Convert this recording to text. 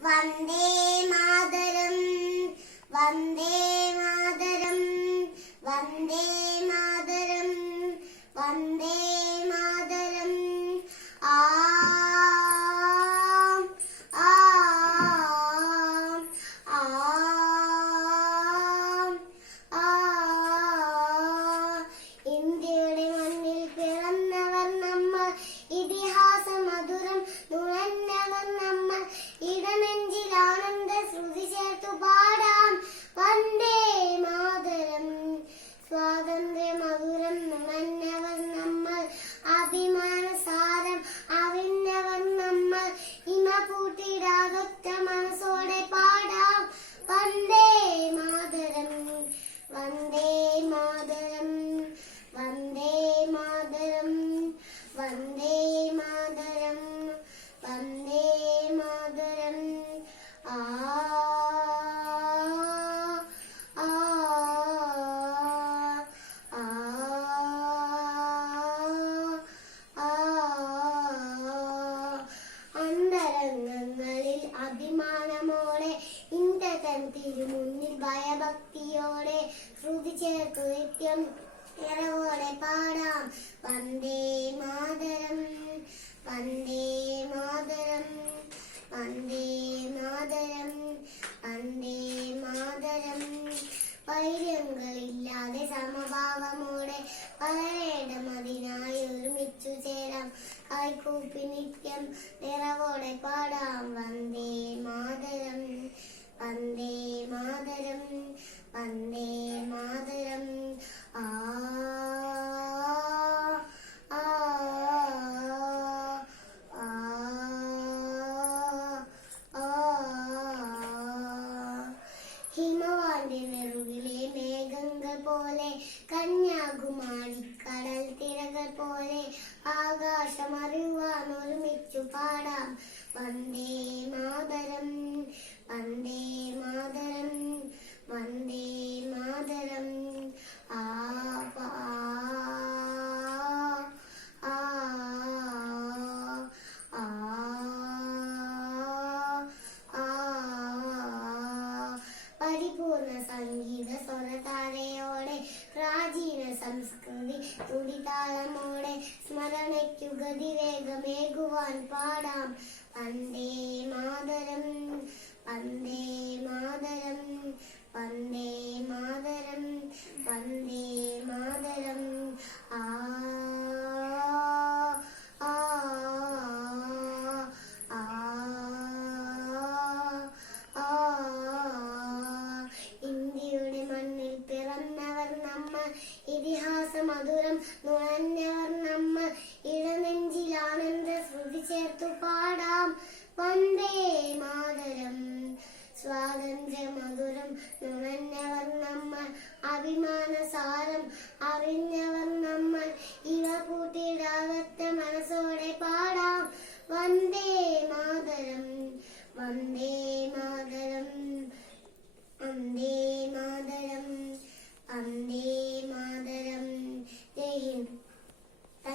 വന്ദേ മാതരം വന്ദേ മാതരം വന്ദേ മാതരം വന്ദേ മാതരം ആം ആം ആം ആം ഇന്ത്യയുടെ മണ്ണിൽ പിറന്നവർ നമ്മൾ ഇതിഹാസ മധുരം നുഴഞ്ഞവർ നമ്മൾ ഇടനെഞ്ചിൽ ആനന്ദ ശ്രുതി ചേർത്തു പാടാം വന്ദേ മാതരം സ്വാതന്ത്ര്യ മധുരം നുഴഞ്ഞവർ നമ്മൾ അഭിമാന സാരം അറിഞ്ഞവർ നമ്മൾ ഇമ കൂട്ടിടാതൊറ്റ മനസ്സോടെ പാടാം വന്ദേ മാതരം വന്ദേ മാതരം വന്ദേ മാതരം വന്ദേ മാതരം വന്ദേ മാതരം ആ ആ ആ അന്തരംഗങ്ങളിൽ അഭിമാനമോടെ ഇന്ദ്രൻ തിരുമുന്നിൽ ഭയഭക്തിയോടെ ശ്രുതി ചേർത്തു നിത്യം നിറവോടെ പാടാം വന്ദേ മാതരം വന്ദേ മാതരം വന്ദേ മാതരം വന്ദേ മാതരം വൈര്യങ്ങളില്ലാതെ സമഭാവമോടെ വളരേണ്ടമതിനായി ഒരുമിച്ചു ചേരാം കൈകൂപ്പി നിത്യം നിറവോടെ പാടാം വന്ദേ മാതരം വന്ദേ മാതരം വന്ദേ മാതരം ആ ആ ആ ആ ഹിമവാന്റെ നെറുകിലെ മേഘങ്ങൾ പോലെ കന്യാകുമാരി കടൽ തിരകൾ പോലെ ആകാശമറിയുവാൻ ഒരുമിച്ചു പാടാം വന്ദേ മാതരം വന്ദേ മാതരം വന്ദേ മാതരം ആ ആ ആ ആ ആ പരിപൂർണ സംഗീത സ്വരതാരയോടെ പ്രാചീന സംസ്കൃതി തുടിതാളമോടെ സ്മരണയ്ക്കു ഗതിവേഗമേകുവാൻ പാടാം വന്ദേ മാതരം വന്ദേ മാതരം വന്ദേ മാതരം വന്ദേ മാതരം ആ ആ ആ ആ ഇന്ത്യയുടെ മണ്ണിൽ പിറന്നവർ നമ്മൾ ഇതിഹാസ മധുരം നുഴഞ്ഞവർ നമ്മൾ ഇടനെഞ്ചിൽ ആനന്ദ ശ്രുതി ചേർത്തു പാടാം വന്ദേ മാതരം സ്വാതന്ത്ര്യ മധുരം നുഴഞ്ഞവർ നമ്മൾ അഭിമാന സാരം അറിഞ്ഞവർ നമ്മൾ ഇവ കൂട്ടിടാകത്ത മനസ്സോടെ പാടാം വന്ദേ മാതരം വന്ദേ